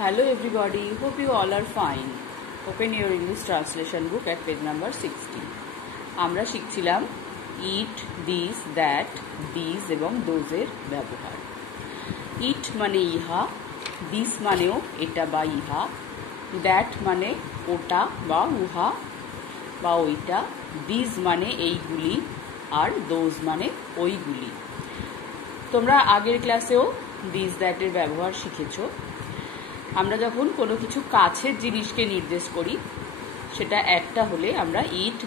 Hello everybody, hope you all are fine. Open your English translation book at page number 60. আমরা শিখছিলাম ইট, this, that, this এবং দোজের ব্যবহার। ইট মানে ইহা, this মানেও এটা বা ইহা, দ্যাট মানে ওটা বা উহা বা ওইটা, দিস মানে এইগুলি আর দোজ মানে ওইগুলি। তোমরা আগের ক্লাসেও দিস দ্যাটের ব্যবহার শিখেছো। আমরা যখন কোনো কিছু কাছের জিনিসকে নির্দেশ করি সেটা একটা হলে আমরা ইট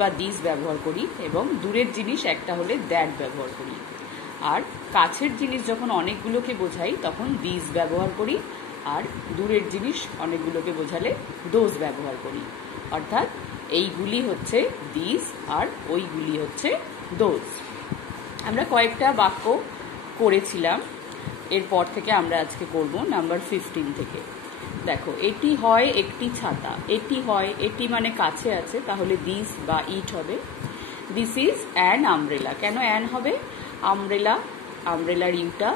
বা দিস ব্যবহার করি এবং দূরের জিনিস একটা হলে দ্যাট ব্যবহার করি। আর কাছের জিনিস যখন অনেকগুলোকে বোঝাই তখন দিস ব্যবহার করি, আর দূরের জিনিস অনেকগুলোকে বোঝালে দোজ ব্যবহার করি। অর্থাৎ এইগুলি হচ্ছে দিস আর ওইগুলি হচ্ছে দোজ। আমরা কয়েকটা বাক্য করেছিলাম, এরপর থেকে আমরা আজকে করব নাম্বার 15 থেকে। দেখো, এটি হয় একটি ছাতা। এটি হয়, এটি মানে কাছে আছে, তাহলে দিস বা ইট হবে। This is an umbrella. কেন অ্যান হবে? আমব্রেলার ইউটা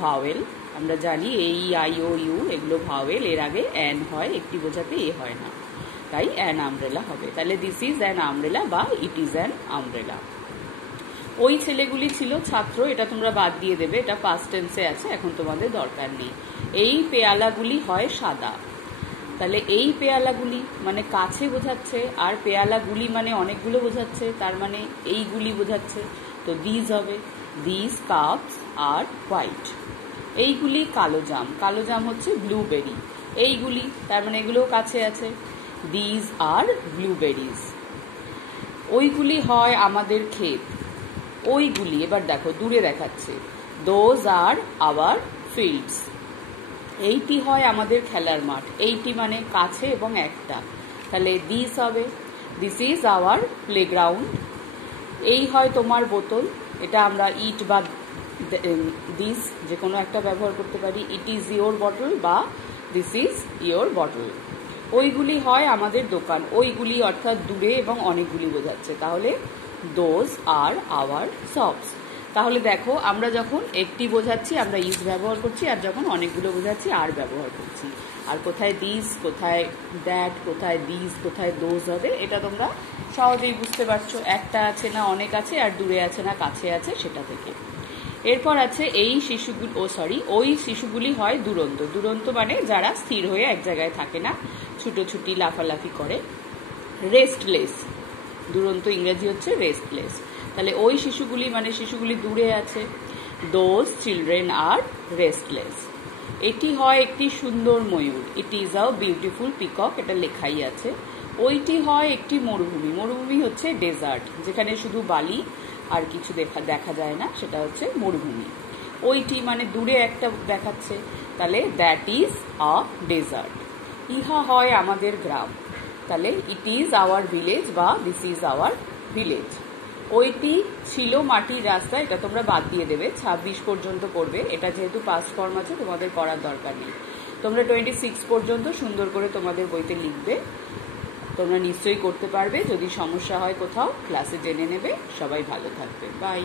ভাওয়েল। আমরা জানি এই, আই, ও, ইউ এগুলো ভাওয়েল, এর আগে অ্যান হয়, একটি বোঝাতে এ হয় না, তাই অ্যান আমব্রেলা হবে। তাহলে দিস ইজ অ্যান আমব্রেলা বা ইট ইজ অ্যান আমব্রেলা। ওই ছেলেগুলি ছিল ছাত্র, এটা তোমরা বাদ দিয়ে দেবে, এটা পাস্ট টেন্সে আছে, এখন তোমাদের দরকার নেই। এই পেয়ালাগুলি হয় সাদা। তাহলে এই পেয়ালাগুলি মানে কাছে বোঝাচ্ছে, আর পেয়ালাগুলি মানে অনেকগুলো বোঝাচ্ছে, তার মানে এইগুলি বোঝাচ্ছে, তো দিস হবে। This cups are white. এইগুলি কালো জাম। কালো জাম হচ্ছে ব্লুবেরি। এইগুলি তার মানে এগুলোও কাছে আছে, দিস আর ব্লুবেরিজ। ওইগুলি হয় আমাদের ক্ষেত। ওইগুলি, এবার দেখো দূরে দেখাচ্ছে, দোজ আর আওয়ার ফিল্ডস। এইটি হয় আমাদের খেলার মাঠ। এইটি মানে কাছে এবং একটা, তাহলে দিস হবে। This is our playground. এই হয় তোমার বোতল। এটা আমরা ইট বা দিস যে কোনো একটা ব্যবহার করতে পারি। ইট ইজ ইয়োর বটল বা দিস ইজ ইয়োর বটল। ওইগুলি হয় আমাদের দোকান। ওইগুলি অর্থাৎ দূরে এবং অনেকগুলি বোঝাচ্ছে, তাহলে দোজ আর আওয়ার শপস। তাহলে দেখো, আমরা যখন একটি বোঝাচ্ছি আমরা ইজ ব্যবহার করছি, আর যখন অনেকগুলো বোঝাচ্ছি আর ব্যবহার করছি। আর কোথায় দিস, কোথায় দ্যাট, কোথায় দিস, কোথায় দোজ হবে, এটা তোমরা সহজেই বুঝতে পারছো। একটা আছে না অনেক আছে, আর দূরে আছে না কাছে আছে, সেটা থেকে। এরপর আছে ওই শিশুগুলি হয় দুরন্ত। দুরন্ত মানে যারা স্থির হয়ে এক জায়গায় থাকে না, ছুটোছুটি লাফালাফি করে। রেস্টলেস, দুরন্ত ইংরেজি হচ্ছে রেস্টলেস। তাহলে ওই শিশুগুলি মানে শিশুগুলি দূরে আছে। Those children are restless. এটি হয় একটি সুন্দর ময়ূর। It is a beautiful peacock, এটা লেখাই আছে। ওইটি হয় একটি মরুভূমি। মরুভূমি হচ্ছে ডেজার্ট, যেখানে শুধু বালি আর কিছু দেখা যায় না, সেটা হচ্ছে মরুভূমি। ওইটি মানে দূরে একটা দেখাচ্ছে, তাহলে দ্যাট ইজ আ ডেজার্ট। ইহা হয় আমাদের গ্রাম। তাহলে ইট ইজ আওয়ার ভিলেজ বা দিস ইজ আওয়ার ভিলেজ। ওইটি ছিল মাটির রাস্তা, এটা তোমরা বাদ দিয়ে দেবে, 26 পর্যন্ত করবে। এটা যেহেতু পাস্ট ফর্ম আছে তোমাদের করার দরকার নেই। তোমরা 26 পর্যন্ত সুন্দর করে তোমাদের বইতে লিখবে। তোমরা নিশ্চয়ই করতে পারবে। যদি সমস্যা হয় কোথাও ক্লাসে জেনে নেবে। সবাই ভালো থাকবে। বাই।